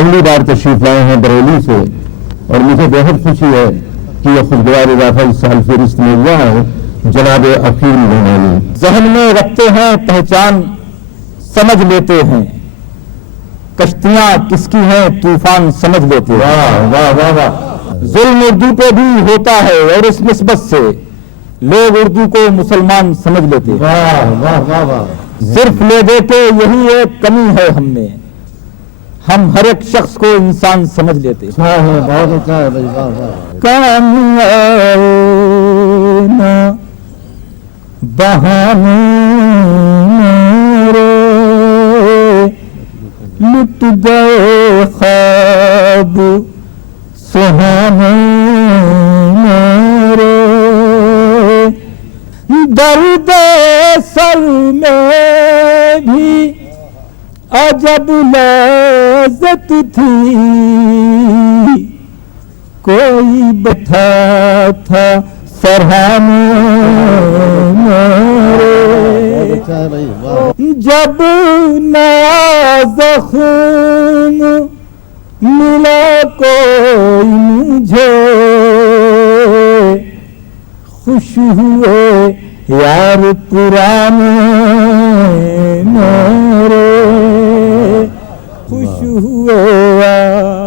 پہلی بار تشریف لائے ہیں بریلی سے، اور مجھے بہت خوشی ہے کہ یہ خوشگوار اضافہ اس سال فہرست میں ہوا ہے جناب عقیل نعمانی۔ ذہن میں رکھتے ہیں پہچان سمجھ لیتے ہیں، کشتیاں کس کی ہیں طوفان سمجھ لیتے ہیں۔ واہ واہ واہ واہ، ظلم اردو پہ بھی ہوتا ہے اور اس نسبت سے لوگ اردو کو مسلمان سمجھ لیتے ہیں۔ واہ واہ واہ واہ، صرف لے دے کے یہی ایک کمی ہے ہم میں، ہم ہر ایک شخص کو انسان سمجھ لیتے ہیں۔ اچھا ہے، بہت اچھا ہے بھائی، واہ واہ۔ کام آئے نہ بہانے میرے، لٹ گئے خواب سہانے میرے، درد سر میں بھی عجب لذت تھی، کوئی بیٹھا تھا سرہانے میرے، اچھا ہے بھائی، واہ۔ جب نیا زخم ملا کوئی مجھے، خوش ہوئے یار پرانے میرے، خوش ہوئے یار